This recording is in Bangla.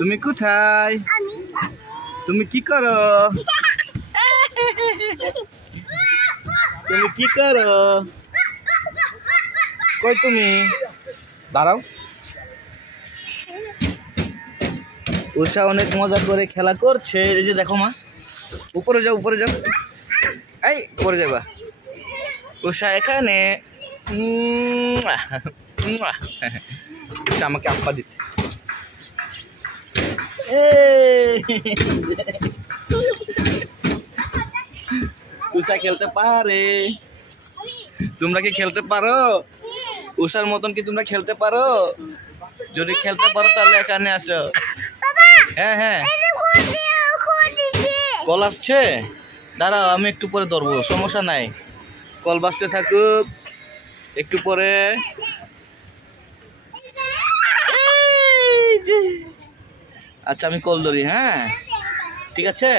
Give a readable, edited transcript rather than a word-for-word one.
তুমি কোথায়? তুমি কি করো? তুমি কি করো? কই তুমি? দাঁড়াও। উষা অনেক মজা করে খেলা করছে। এই যে দেখো মা, উপরে যাও, উপরে যাও। এই উপরে যাবা। উষা এখানে আমাকে আপ্পা দিচ্ছে। উষা খেলতে পারে। তোমরা কি খেলতে পারো? উষার মতন কি তোমরা খেলতে পারো? যদি খেলতে পারো তাহলে এখানে আসো। হ্যাঁ হ্যাঁ, কল আসছে, দাঁড়াও আমি একটু পরে ধরবো, সমস্যা নাই। কল বাজতে থাকুক, একটু পরে। আচ্ছা আমি কল ধরি, হ্যাঁ ঠিক আছে।